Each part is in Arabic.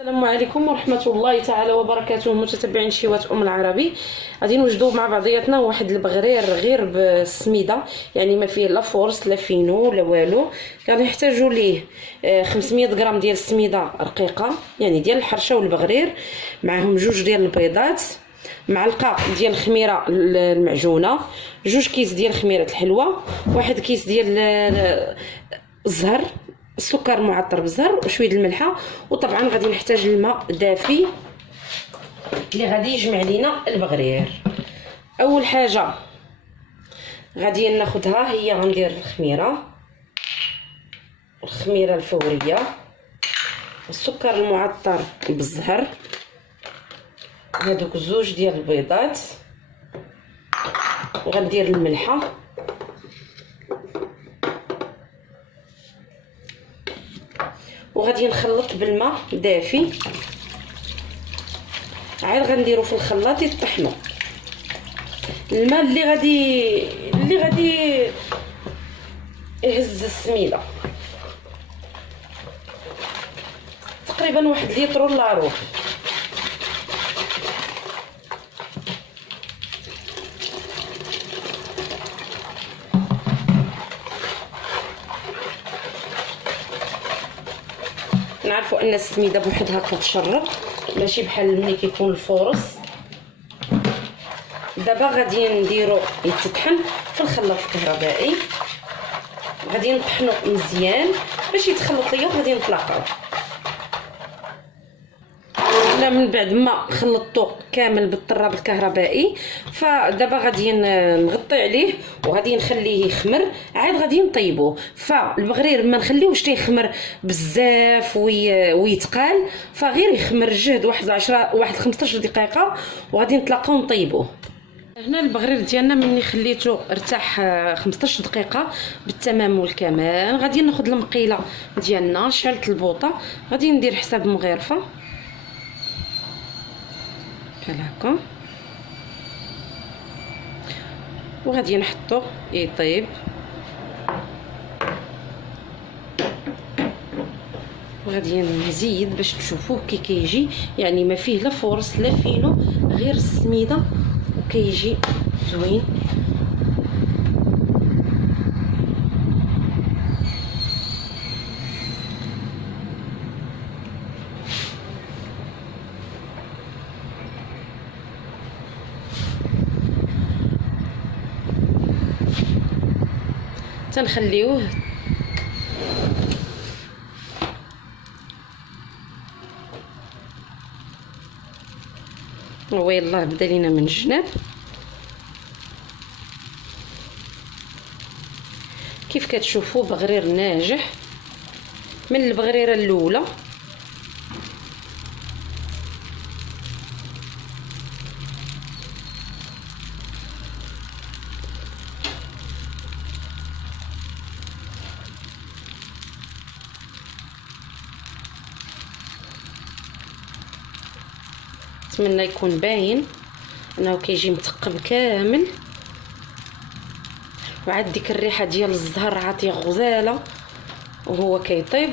السلام عليكم ورحمة الله تعالى وبركاته. متتبعين شيوات العربي، غادي نوجدوا مع بعضياتنا واحد البغرير غير بالسميده، يعني ما فيه لا فورس لا فينو لا والو. غادي نحتاجوا ليه 500 غرام ديال السميده رقيقه، يعني ديال الحرشه والبغرير، معهم جوج ديال البيضات، معلقه ديال الخميره المعجونه، جوج كيس ديال خميره الحلوه، واحد كيس ديال الزهر، السكر معطر بالزهر وشويه الملحه. وطبعا غادي نحتاج الماء دافي اللي غادي يجمع لينا البغرير. اول حاجه غادي ناخذها هي غندير الخميره الفوريه، السكر المعطر بالزهر، هادوك زوج ديال البيضات، وغندير الملحه، وغادي نخلط بالماء دافي. عاد غنديرو في الخلاط يطحنوا. الماء اللي غادي يهز السميده تقريبا واحد لتر ولا ربع. نعرفوا ان السميده بوحدها كتشرب، ماشي بحال ملي كيكون الفورص. دابا غادي نديرو يتطحن في الخلاط الكهربائي، غادي نطحنو مزيان باش يتخلط ليا، وغادي نطلقوه. انا من بعد ما خلطته كامل بالطراب الكهربائي، فدابا غادي نغطي عليه وغادي نخليه يخمر. عاد غادي نطيبوه. فالبغرير ما نخليوش تيخمر بزاف ويتقال، فغير يخمر جهد واحد 15 دقيقه وغادي نطلقوه ونطيبوه. هنا البغرير ديالنا مني خليته ارتاح 15 دقيقه بالتمام والكمال. غادي ناخذ المقيله ديالنا، شعلت البوطه، غادي ندير حساب مغرفه بحال هكا، وغادي نحطو يطيب. وغادي نزيد باش تشوفوه كي كيجي، يعني ما فيه لا فورس لا فينو، غير السميده، وكيجي زوين. تنخليوه هو يلاه بدا لينا من الجناب. كيف كتشوفوا بغرير ناجح من البغريره الاولى. نتمنى يكون باين انه كيجي مثقب كامل، وعاد ديك الريحه ديال الزهر عاطيه غزاله وهو كيطيب.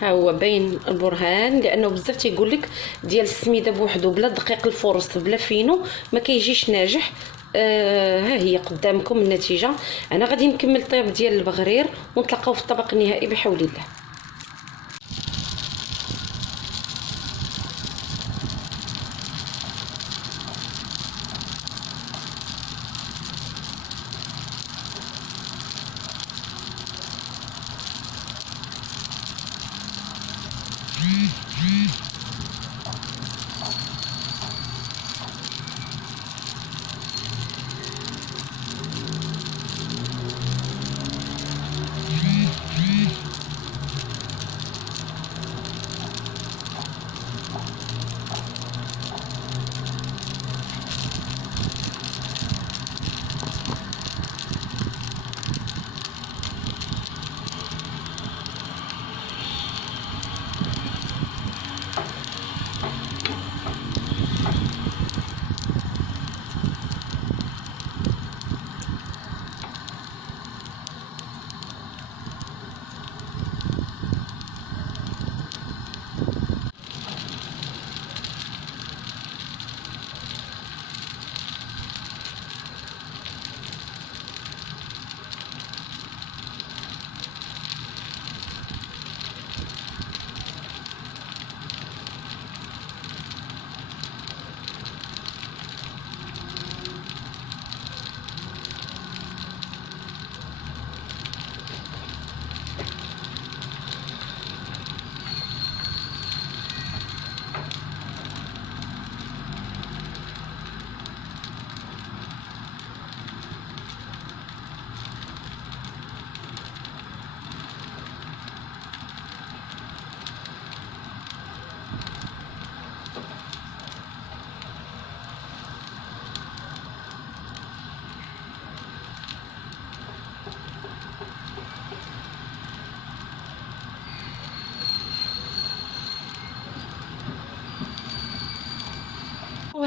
ها هو باين البرهان، لانه بزاف تيقول لك ديال السميده بوحدو بلا دقيق الفورس بلا فينو ما كيجيش ناجح. ها هي قدامكم النتيجه. انا غادي نكمل الطياب ديال البغرير ونتلاقاو في الطبق النهائي بحول الله.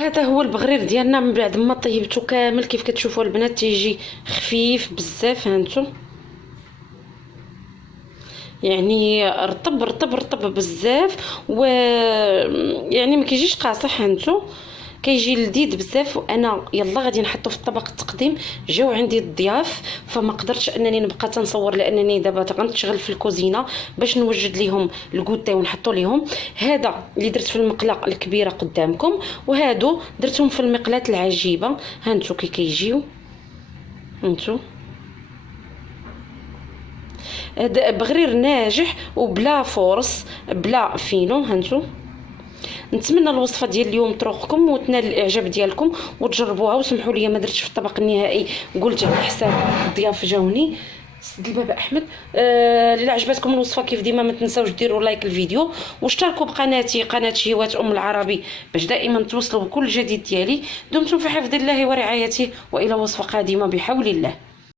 وهذا هو البغرير ديالنا من بعد ما طيبته كامل. كيف كتشوفوا البنات تيجي خفيف بزاف، هانتو يعني رطب رطب رطب بزاف، و يعني ما كيجيش قاصح، هانتو كيجي لذيذ بزاف. وانا يلا غادي نحطو في الطبق التقديم. جاو عندي الضياف فما قدرتش انني نبقى تنصور، لانني دابا غنشتغل في الكوزينه باش نوجد ليهم الكوتي ونحطو ليهم. هذا اللي درت في المقله الكبيره قدامكم، وهادو درتهم في المقله العجيبه. هانتو كي كيجيو، هانتو هذا بغرير ناجح وبلا فرص بلا فينو. هانتو نتمنى الوصفه ديال اليوم تروقكم وتنال الاعجاب ديالكم وتجربوها. وسمحوا لي ما درتش في الطبق النهائي، قلت على حساب الضياف جاوني. سد الباب احمد. الا عجبتكم الوصفه كيف ديما ما تنساوش ديروا لايك الفيديو واشتركوا بقناتي قناه شهوات العربي باش دائما توصلوا بكل جديد ديالي. دمتم في حفظ الله ورعايته، والى وصفه قادمه بحول الله.